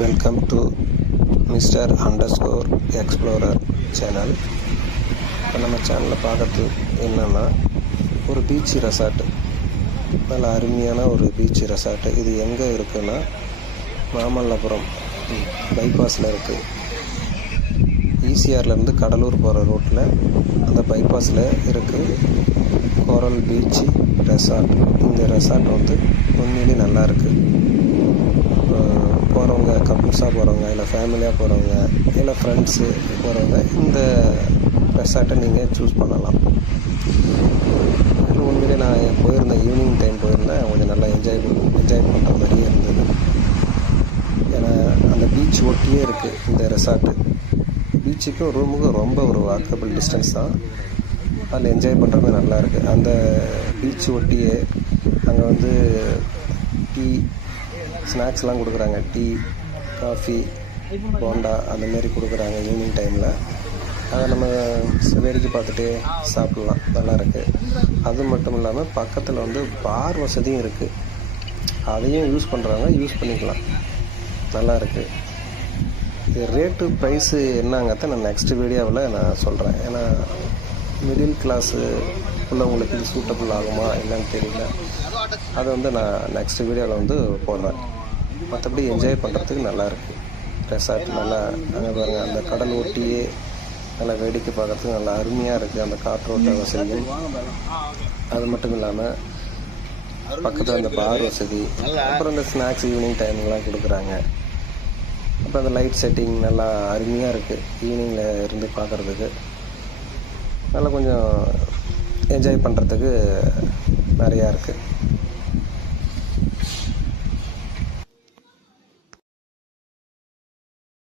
Welcome to mister underscore explorer channel. இப்போ நம்ம சேனலில் பார்க்கறது என்னென்னா, ஒரு பீச் ரெசார்ட்டு, நல்ல அருமையான ஒரு பீச் ரெசார்ட்டு. இது எங்கே இருக்குன்னா, மாமல்லபுரம் பைபாஸில் இருக்குது. ஈசிஆர்லேருந்து கடலூர் போகிற ரோட்டில் அந்த பைபாஸில் இருக்குது கோரல் பீச் ரெசார்ட். இந்த ரெசார்ட் வந்து உண்மையிலே நல்லா இருக்குது. போகிறவங்க, கப்புள்ஸாக போகிறவங்க, இல்லை ஃபேமிலியாக போகிறவங்க, இல்லை ஃப்ரெண்ட்ஸு போகிறவங்க இந்த ரெசார்ட்டை நீங்கள் சூஸ் பண்ணலாம். இதில் உண்மையிலே நான் போயிருந்தேன், ஈவினிங் டைம் போயிருந்தேன். கொஞ்சம் நல்லா என்ஜாய் பண்ணுற மாதிரியே இருந்தது. ஏன்னா அந்த பீச் ஒட்டியே இருக்குது இந்த ரெசார்ட்டு. பீச்சுக்கும் ரூமுக்கும் ரொம்ப ஒரு வாக்கபிள் டிஸ்டன்ஸ் தான். அதில் என்ஜாய் பண்ணுறது நல்லா இருக்குது. அந்த பீச் ஒட்டியே அங்கே வந்து டீ, ஸ்நாக்ஸ்லாம் கொடுக்குறாங்க. டீ, காஃபி, போண்டா அந்தமாரி கொடுக்குறாங்க ஈவினிங் டைமில். அதை நம்ம வேடிக்கை பார்த்துட்டே சாப்பிட்லாம், நல்லா இருக்குது. அது மட்டும் இல்லாமல் பக்கத்தில் வந்து பார் வசதியும் இருக்குது. அதையும் யூஸ் பண்ணுறாங்க, யூஸ் பண்ணிக்கலாம், நல்லா இருக்குது. இது ரேட்டு ப்ரைஸு என்னங்கிறத நான் நெக்ஸ்ட் வீடியோவில் நான் சொல்கிறேன். ஏன்னா மிடில் கிளாஸு உள்ளவங்களுக்கு இது சூட்டபுள் ஆகுமா என்னன்னு தெரியல. அதை வந்து நான் நெக்ஸ்ட் வீடியோவில் வந்து போடுறேன். மற்றபடி என்ஜாய் பண்ணுறதுக்கு நல்லாயிருக்கு ரெசார்ட். நல்லா அங்கே பாருங்கள், அந்த கடல் ஒட்டியே நல்லா வேடிக்கை பார்க்குறதுக்கு நல்லா அருமையாக இருக்குது. அந்த காற்றோட்ட வசதியும், அது மட்டும் இல்லாமல் பக்கத்தில் அந்த பார் வசதி, அப்புறம் இந்த ஸ்நாக்ஸ் ஈவினிங் டைம்லாம் கொடுக்குறாங்க. அப்புறம் அந்த லைட் செட்டிங் நல்லா அருமையாக இருக்குது. ஈவினிங்கில் இருந்து பார்க்குறதுக்கு நல்லா கொஞ்சம் என்ஜாய் பண்ணுறதுக்கு நிறையா இருக்குது.